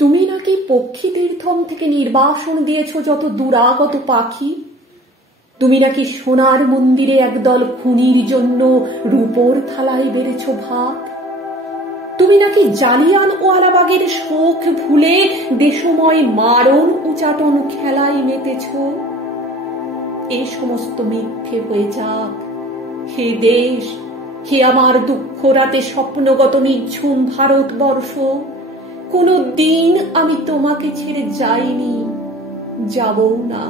তুমি নাকি পক্ষী তীর্থম থেকে নির্বাসন দিয়েছ যত দুরাগত পাখি। তুমি নাকি সোনার মন্দিরে একদল খুনির জন্য রূপোর থালায় বেড়েছ ভাত। তুমি নাকি জালিয়ানওয়ালাবাগের শোক ভুলে দেশময় মারণ উচাটন খেলায় মেতেছ। এই সমস্ত মিথ্যে হয়ে যাক। হে দেশ, হে আমার দুঃখ রাতে স্বপ্নগত নিঝুম ভারতবর্ষ, কোনো দিন আমি তোমাকে ছেড়ে যাইনি, যাবও না।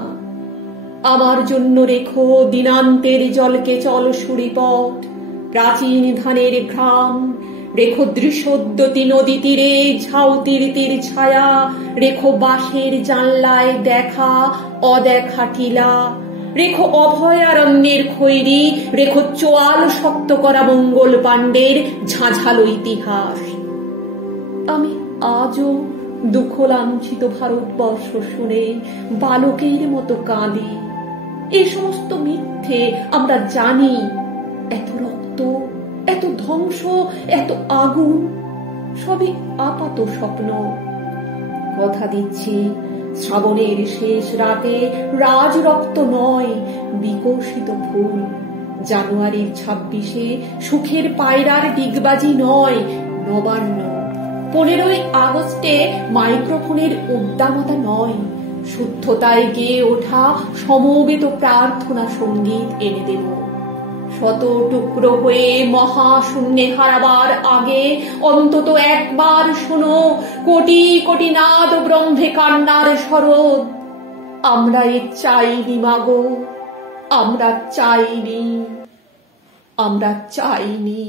আমার জন্য রেখো দিনান্তের জলকে চল সুরিপট, প্রাচীন ধানের ঘ্রাণ, রেখো দৃশোদ্যতি নদী তীরে ঝাউতির তীর ছায়া, রেখো বাঁশের জানলায় দেখা অদেখা টিলা, রেখো অভয়ারণ্যের খৈরি, রেখো চোয়াল শক্ত করা মঙ্গল পাণ্ডের ঝাঁঝালো ইতিহাস। আমি আজও দুঃখ লাঞ্ছিত ভারতবর্ষ শুনে বালকের মতো কাঁদি। এই সমস্ত মিথ্যে আমরা জানি। এত রক্ত, এত ধ্বংস, এত আগুন সবই আপাত স্বপ্ন। কথা দিচ্ছি, শ্রাবণের শেষ রাতে রাজ রক্ত নয়, বিকশিত ফুল। জানুয়ারির 26-এ সুখের পায়রার ডিগবাজি নয়, নবান্ন। 15ই আগস্টে মাইক্রোফোনের উদ্দামতা নয়, শুদ্ধতায় গেয়ে ওঠা সমবেত প্রার্থনা সঙ্গীত এনে দেব। শত টুকরো হয়ে মহাশূন্যে হারাবার আগে অন্তত একবার শোনো কোটি কোটি নাদ ব্রহ্মে কান্নার শরৎ। আমরা এ চাইনি মাগো, আমরা চাইনি, আমরা চাইনি।